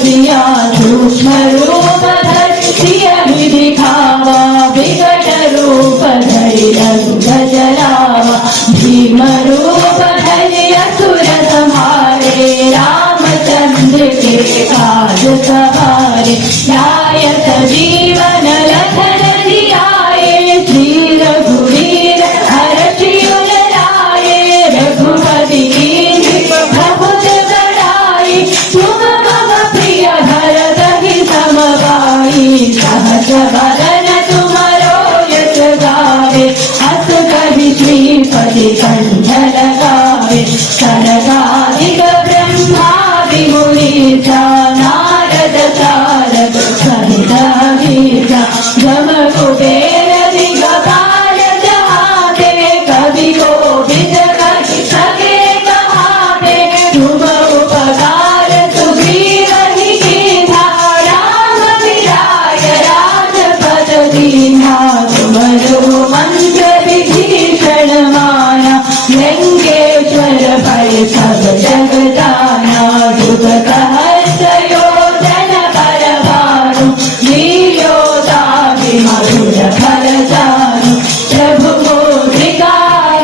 सिया सूक्ष्म रूप धरि अभि दिखावा विकट रूप धरि रघुपति लावा भीम रूप धरि असुर संहारे रामचंद्र के काज सवारे नायक जीवन लखन जियाए श्री रघुवीर हर्षि उर लाए रघुपति बहुत बड़ाई तुम मम प्रिय भरत सम पाई सहज बदन तुमरो यश गावे अस कहि श्रीपति कंठ लगावे सनकादिक ब्रह्मादि मुनीसा नारद सारद सहित अहिसा जम कुबेर दिगपाल जहाते कवि कोविद कहि सके कहाते तुम उपकार सुग्रीव ही कीन्हा राम मिलाय राजपद दीन्हा तुमरो मंत्र विभीषण माना लंकेश्वर भय सब जग जाना जुग सहस्रयोजन पर भानु लील्योता मधुर फल जानु प्रभु मुद्रिका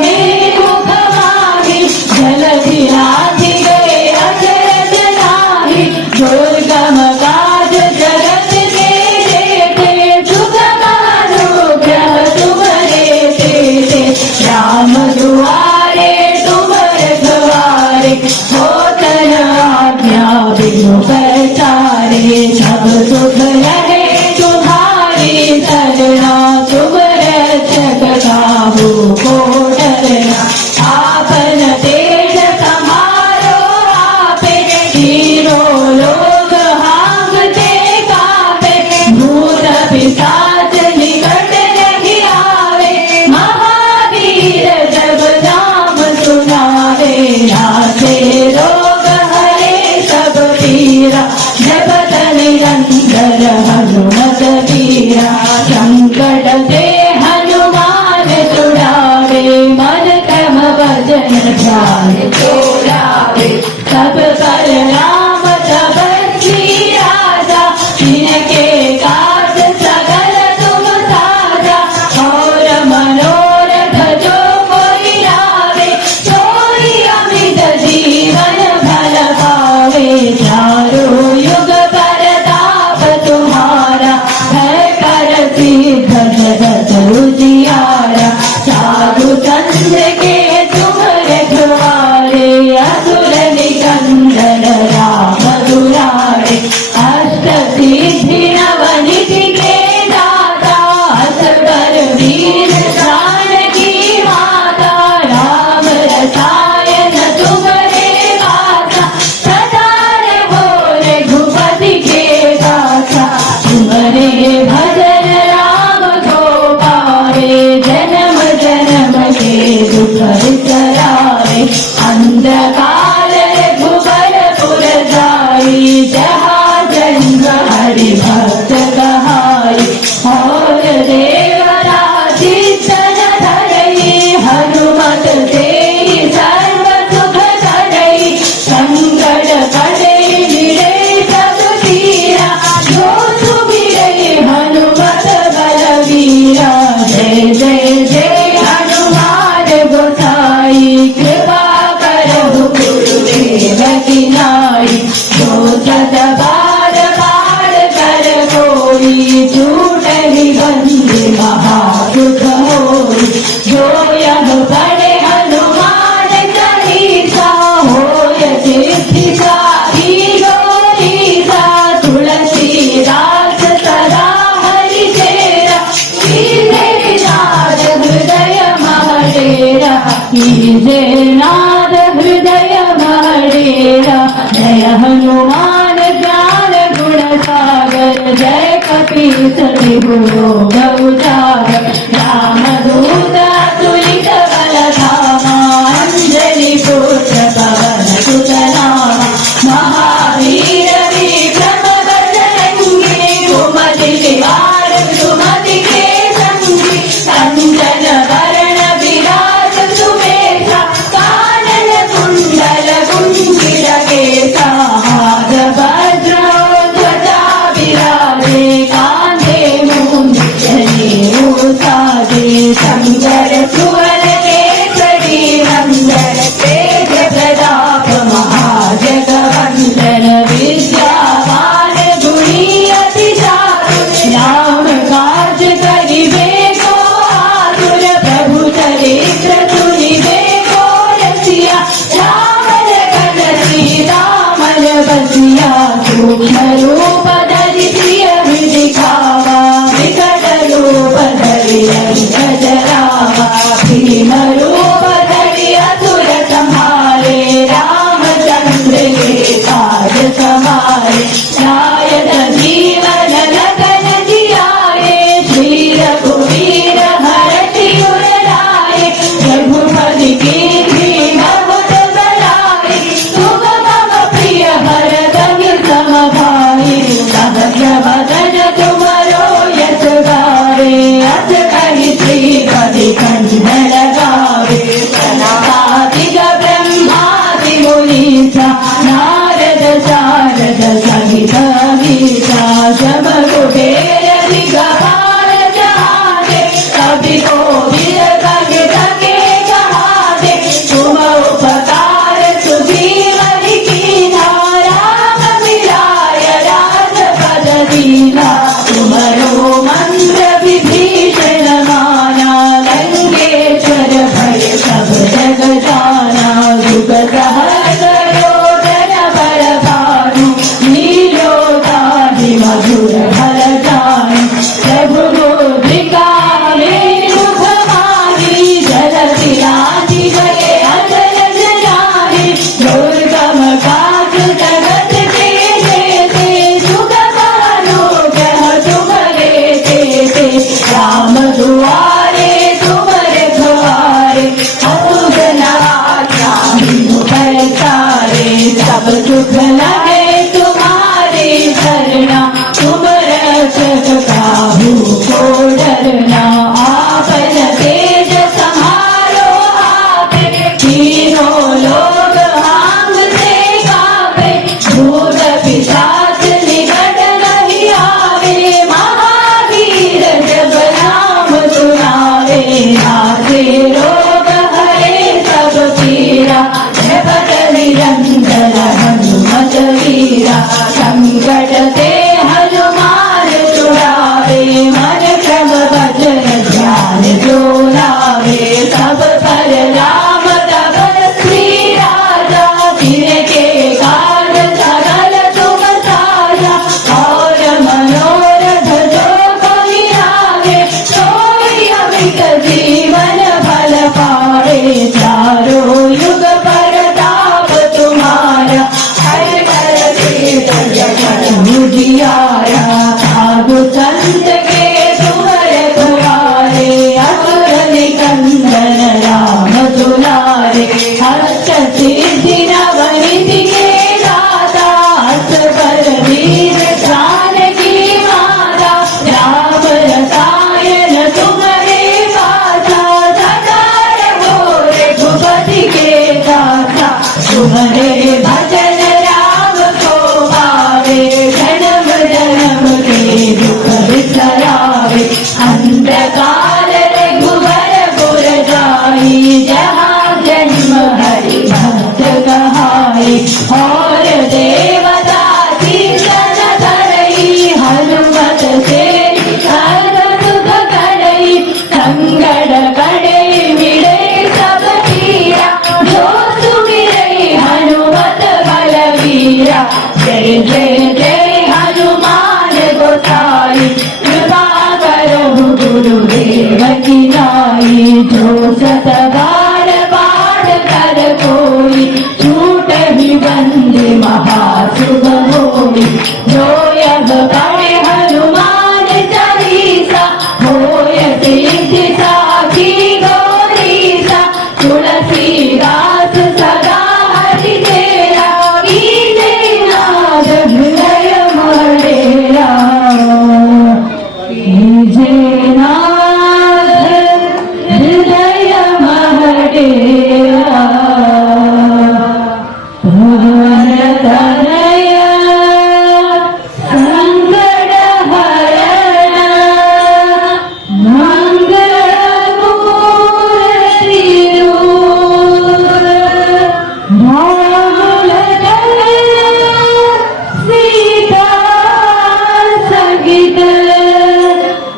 मुख माहि जलधि राधि गए अचरज नाही दुर्गम काज जगत के जेते सुगम अनुग्रह तुम्हारे तेते राम दुआरे तुम रखवारे होतन आज्ञा बिनु पैसारे सब सुख रहे तुम्हारी सरना तुम रक्षक काहू को डरना आपन तेज समारो आपे तीनों लोग हांगते कापे भूत पिशाच निकट नहीं आवे महावीर जब नाम सुनावे नासे रोग हरे सब पीरा जपत निरंतर हनुमत वीरा संकट ते हनुमान छुड़ावे मन क्रम भजन ध्यान जो लावे सब पर राम तपस्वी राजा जिनके काज सकल तुम साजा और मनोरथ जो कोई लावे सोई अमित जीवन फल पावे चारों युग परताप तुम्हारा है कर सिद्ध जगत उजियारा साधु संत के तुम रखवारे असुर निकंदन राम दुलारे अष्ट सिद्धि नवनिधि के दाता असबर वीर जानकी माता राम रसायन तुम्हारे माता सदा रहो रघुपति के दाता तुम्हारे भजन राम को पावे जन्म जन्म के दुख बिसरावे अंधकार रघुबर पुर जाई जहाँ जन्म हरि भक्त कहाई और देवरा चित्तन धरई हनुमत से सर्व सुख करई संकट कटे मिले सब तीरा जो सुमिरई हनुमत बलवीरा जय जय जय हनुमान गोसाई कृपा करहु गुरुदेव की नाई जो सत बार बार कर कोई झूठ ही बंदी महादुख होई जो यह पढ़े हनुमान चालीसा होय सिद्धि सारी गोरीसा तुलसीदास सदा हरि चेरा कीजे नाद हृदय महडेरा कीजे नाद हृदय महडेरा जय हनुमान ज्ञान गुण सागर जय कपीस तिहु गौचार राम दूत तुलित बल धामा अंजलि पुत्र पवन सुत नामा महावीर विक्रम बजरंगी कुमति निवार सुमति के संगी कंचन वरण विराज सुबेसा कानन कुंडल कुंचित केसा हाथ वज्र सूक्ष्म रूप धरि प्रिय दिखावा विकट रूप धरि अंगद रावा भीम रूप धरि असुर संहारे रामचंद्र के काज सवारे नायक जीवन लगन जियाए श्री रघुवीर हरषि उर लाए रघुपति कीर्ति बहुत बड़ाई तुम मम प्रिय भरत सम भाई सहस्र वदन तुमरो यश गावे अस कहि श्रीपति कंठ लगावे सनकादिक ब्रह्मादि मुनीसा नारद शारद सहित गीता जब कुबेर दिगपाल जहाते कवि कोविद कवि सके कहाते तुम उपकार सुग्रीव कीन्हा राम मिलाय राजपद दीन्हा तुमरो मंत्र विभीषण माना लंकेश्वर भय सब जग जाना युग सहस्र योजन पर भानु नीलोदाहि मधुर फल जानु प्रभु मुद्रिका मेरु भवानी जलति राशि गए अचल जलाहि दुर्गम काज जगत के जेते सुगम अनुग्रह तुम्हारे तेते राम दुआरे तुम रखवारे असुर पैसारे सब सुख लगे तुम्हारे शरणा तुम रक्षक काहू को डरना आपन तेज संहारो आपे तीनों लोग हांगते कांपे भूत पिशाच निकट नहीं आवे महावीर जब नाम सुनावे नासे रोग हरे सब पीरा जपत निरंतर हनुमत वीरा संकट ते हनुमान छुड़ावे मन क्रम भजन ध्यान जो लावे सब पर राम तपस्वी राजा तिनके काज सकल तुम साजा और मनोरथ जो कोई लागे सोई अमित जीवन फल पावे चारों युग परताप तुम्हारा हर करते मुझियारा साधु संत के तुम रखवारे असुर निकंदन राम दुलारे हस्त सिद्धि नवनिधि के दाता हस्त पर वीर प्राण की माता राम रसायन तुम्हारे पासा सदा रहो रघुपति के दाता तुम्हारे भजन राम को पावे जन्म जन्म के दुख बिसरावे अंधकार रघुवर पुर जाई जहाँ जन्म हरि भक्त कहाई और देवता कीर्तन करई हनुमत से सर्व सुख करई संगड़ गड़े मिले सब पीरा जो सुमिरई हनुमत बलवीरा जय जय जय हनुमान गोसाई कृपा करहु गुरुदेव की नाई जो सत बार पाठ कर कोई छूट ही बंदे महाशुभ होई जो यह पढ़े हनुमान चालीसा होय सिद्धि साखी गौरीसा तुलसीदास सदा हरि तेरा कीजे नाथ हृदय मरेरा कीजे नाथ हृदय मरेरा भरत तनय संकट हरण मंगल मूर्ति रूप राम लखन सीता सहित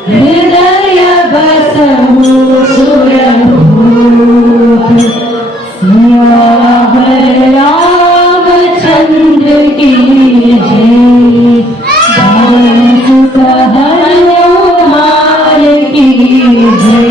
हृदय बसहु सुरभूप सियावर रामचंद्र की जय। जय